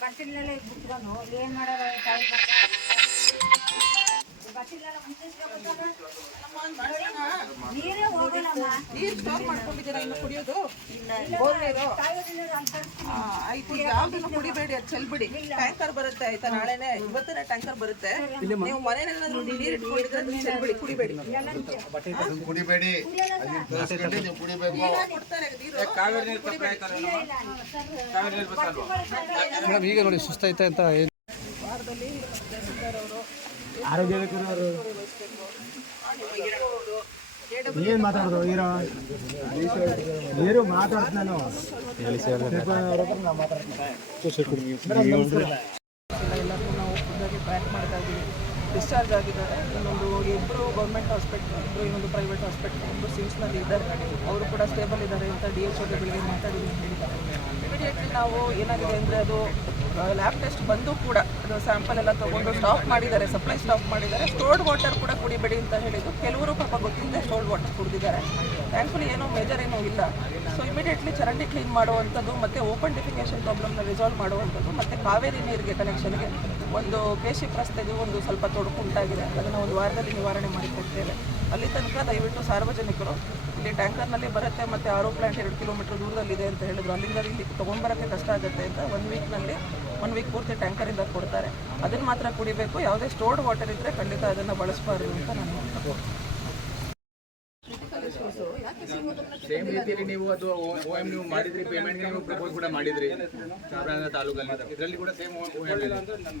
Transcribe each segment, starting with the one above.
ಬಸ್ಸಿನಲ್ಲೇ ಕುತ್ಕೊಂಡು ಏನ್ ಮಾಡೋದು ತಾಯಿ ಬಸ್ಸಿನೆಲ್ಲ ನೀರೇ ಹೋಗಲ್ಲಮ್ಮ ನೀರು ಸ್ಟೋರ್ ಮಾಡ್ಕೊಂಡಿದ್ದೀರಾ? ಇನ್ನು ಕುಡಿಯೋದು? ಆಯ್ತು ಯಾವ್ದನ್ನು ಕುಡಿಬೇಡಿ ಅದು ಚೆಲ್ಬಿಡಿ. ಟ್ಯಾಂಕರ್ ಬರುತ್ತೆ ಆಯ್ತಾ? ನಾಳೆನೆ ಇವತ್ತನೇ ಟ್ಯಾಂಕರ್ ಬರುತ್ತೆ. ನೀವು ನೀರು ಇಟ್ಕೊಂಡಿದ್ರೆ ಅದನ್ನ ಚೆಲ್ಬಿಡಿ ಕುಡಿಬೇಡಿ. ಕುಡಿಬೇಡಿ. ಅಲ್ಲಿ ನೀವು ಕುಡಿಬೇಕು. ನೀರೇ ಕೊಡ್ತಾರೆ? ನೀರು ಮೇಡಮ್ ಈಗ ನೋಡಿ ಸುಸ್ತೈತೆ ಅಂತ ಆರೋಗ್ಯ ವಾರದಲ್ಲಿ ತಹಸೀಲ್ದಾರ್ ಅವರು ಏನ್ ಮಾತಾಡೋದು ಹೀರೋ? ಹೀರೋ ಮಾತಾಡ್ತಾನು ಟ್ರ್ಯಾಕ್ ಮಾಡ್ತಾ ಡಿಸ್ಚಾರ್ಜ್ ಆಗಿದ್ದಾರೆ ಇನ್ನೊಂದು ಇಬ್ಬರು ಗೌರ್ಮೆಂಟ್ ಹಾಸ್ಪಿಟ್ಲ್ ಇಬ್ಬರು ಇನ್ನೊಂದು ಪ್ರೈವೇಟ್ ಹಾಸ್ಪಿಟ್ಲ್ ಒಂದು ಸಿಮ್ಸ್ನಲ್ಲಿ ಇದ್ದಾರೆ ಅವರು ಕೂಡ ಸ್ಟೇಬಲ್ ಇದ್ದಾರೆ ಅಂತ ಡಿ ಎಚ್ ಬೆಳಿಗ್ಗೆ ಮಾತಾಡಿದ್ದೀನಿ ಇಮಿಡಿಯೇಟ್ಲಿ ನಾವು ಏನಾಗಿದೆ ಅಂದರೆ ಅದು ಲ್ಯಾಬ್ ಟೆಸ್ಟ್ ಬಂದು ಕೂಡ ಅದು ಸ್ಯಾಂಪಲ್ ಎಲ್ಲ ತೊಗೊಂಡು ಸ್ಟಾಪ್ ಮಾಡಿದ್ದಾರೆ ಸಪ್ಲೈ ಸ್ಟಾಪ್ ಮಾಡಿದ್ದಾರೆ. ಸ್ಟೋರ್ಡ್ ವಾಟರ್ ಕೂಡ ಕುಡಿಬೇಡಿ ಅಂತ ಹೇಳಿದ್ದು ಕೆಲವರು ಪಾಪ ಗೊತ್ತಿಲ್ಲದೆ ಸ್ಟೋರ್ಡ್ ವಾಟರ್ ಕುಡಿದಿದ್ದಾರೆ. ಥ್ಯಾಂಕ್ಫುಲಿ ಏನೋ ಮೇಜರ್ ಏನೂ ಇಲ್ಲ. ಸೊ ಇಮಿಡಿಯೇಟ್ಲಿ ಚರಂಡಿ ಕ್ಲೀನ್ ಮಾಡುವಂಥದ್ದು ಮತ್ತು ಓಪನ್ ಡಿಫಿಕೇಶನ್ ಪ್ರಾಬ್ಲಮ್ನ ರಿಸಾಲ್ವ್ ಮಾಡುವಂಥದ್ದು ಮತ್ತು ಕಾವೇರಿ ನೀರಿಗೆ ಕನೆಕ್ಷನ್ಗೆ ಒಂದು ಬೇಸಿಕ್ ರಸ್ತೆಗೆ ಒಂದು ಸ್ವಲ್ಪ ತೊಡಕು ಉಂಟಾಗಿದೆ. ಅದನ್ನು ಒಂದು ವಾರದಲ್ಲಿ ನಿವಾರಣೆ ಮಾಡಿಕೊಡ್ತೇವೆ. ಅಲ್ಲಿ ತನಕ ದಯವಿಟ್ಟು ಸಾರ್ವಜನಿಕರು ಇಲ್ಲಿ ಟ್ಯಾಂಕರ್ನಲ್ಲಿ ಬರುತ್ತೆ ಮತ್ತು ಆರೋ ಪ್ಲಾಂಟ್ ಎರಡು ಕಿಲೋಮೀಟರ್ ದೂರದಲ್ಲಿದೆ ಅಂತ ಹೇಳಿದ್ರು. ಅಲ್ಲಿಂದ ಇಲ್ಲಿ ತೊಗೊಂಬರೋಕ್ಕೆ ಕಷ್ಟ ಆಗುತ್ತೆ ಅಂತ ಒನ್ ವೀಕ್ನಲ್ಲಿ ಒನ್ ವೀಕ್ ಪೂರ್ತಿ ಟ್ಯಾಂಕರಿಂದ ಕೊಡ್ತಾರೆ. ಅದನ್ನು ಮಾತ್ರ ಕುಡಿಬೇಕು. ಯಾವುದೇ ಸ್ಟೋರ್ಡ್ ವಾಟರ್ ಇದ್ದರೆ ಖಂಡಿತ ಅದನ್ನು ಬಳಸಬಾರ್ದು ಅಂತ ನಾನು ಸೇಮ್ ರೀತಿಯಲ್ಲಿ ನೀವು ಅದು ಓ ಎಂ ನೀವು ಮಾಡಿದ್ರಿ ಪೇಮೆಂಟ್ ನೀವು ಪ್ರಪೋಸ್ ಕೂಡ ಮಾಡಿದ್ರಿ. ಚಾಮರಾಜನಗರ ತಾಲೂಕಲ್ಲಿ. ಇದರಲ್ಲಿ ಕೂಡ ಸೇಮ್ ಓ ಎಂ ಪ್ರಾಬ್ಲಮ್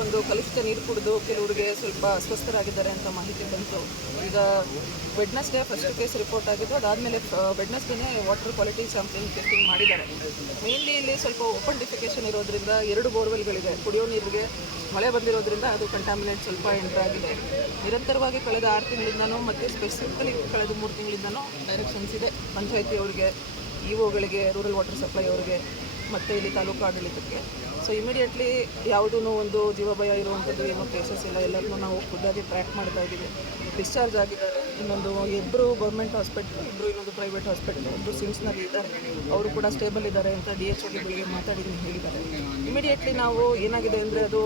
ಒಂದು ಕಲುಷಿತ ನೀರು ಕುಡಿದು ಕೆಲವರಿಗೆ ಸ್ವಲ್ಪ ಅಸ್ವಸ್ಥರಾಗಿದ್ದಾರೆ ಅಂತ ಮಾಹಿತಿ ಬಂತು. ಈಗ ವೆಡ್ನೆಸ್ಡೇ ಫಸ್ಟ್ ಕೇಸ್ ರಿಪೋರ್ಟ್ ಆಗಿದ್ದು, ಅದಾದಮೇಲೆ ವೆಡ್ನೆಸ್ಡೇನೆ ವಾಟರ್ ಕ್ವಾಲಿಟಿ ಸ್ಯಾಂಪ್ಲಿಂಗ್ ಟೆಸ್ಟಿಂಗ್ ಮಾಡಿದ್ದಾರೆ. ಮೇನ್ಲಿ ಇಲ್ಲಿ ಸ್ವಲ್ಪ ಓಪನ್ ಡಿಫಿಕೇಶನ್ ಇರೋದ್ರಿಂದ ಎರಡು ಬೋರ್ವೆಲ್ಗಳಿದೆ ಕುಡಿಯೋ ನೀರಿಗೆ ಮಳೆ ಬಂದಿರೋದ್ರಿಂದ ಅದು ಕಂಟಾಮಿನೇಟ್ ಸ್ವಲ್ಪ ಎಂಟರ್ ಆಗಿದೆ. ನಿರಂತರವಾಗಿ ಕಳೆದ ಆರು ತಿಂಗಳಿಂದನೂ ಮತ್ತು ಸ್ಪೆಸಿಫಿಕಲಿ ಕಳೆದ ಮೂರು ತಿಂಗಳಿಂದನೂ ಡೈರೆಕ್ಷನ್ಸ್ ಇದೆ. ಇ ಒಗಳಿಗೆ ರೂರಲ್ ವಾಟರ್ ಸಪ್ಲೈ ಅವರಿಗೆ. ಮತ್ತು ಇಲ್ಲಿ ತಾಲೂಕು ಆಡಳಿತಕ್ಕೆ. ಸೊ ಇಮಿಡಿಯೇಟ್ಲಿ ಯಾವುದೂ ಒಂದು ಜೀವಭಯ ಇರುವಂಥದ್ದು ಏನೋ ಕೇಸಸ್ ಇಲ್ಲ, ಎಲ್ಲರನ್ನೂ ನಾವು ಖುದ್ದಾಗಿ ಟ್ರ್ಯಾಕ್ ಮಾಡ್ತಾ ಇದ್ದೀವಿ. ಡಿಸ್ಚಾರ್ಜ್ ಆಗಿದ್ದಾರೆ ಇನ್ನೊಂದು ಇಬ್ಬರು ಗೌರ್ಮೆಂಟ್ ಹಾಸ್ಪಿಟ್ಲು ಇಬ್ಬರು ಇನ್ನೊಂದು ಪ್ರೈವೇಟ್ ಹಾಸ್ಪಿಟ್ಲು ಒಬ್ಬರು ಸಿಮ್ಸ್ನಲ್ಲಿ ಇದ್ದಾರೆ. ಅವರು ಕೂಡ ಸ್ಟೇಬಲ್ ಇದ್ದಾರೆ ಅಂತ ಡಿ ಎಚ್ ಒಗೆ ಬಗ್ಗೆ ಮಾತಾಡಿದ್ದೀನಿ, ಹೇಳಿದ್ದಾರೆ. ಇಮಿಡಿಯೇಟ್ಲಿ ನಾವು ಏನಾಗಿದೆ ಅಂದರೆ ಅದು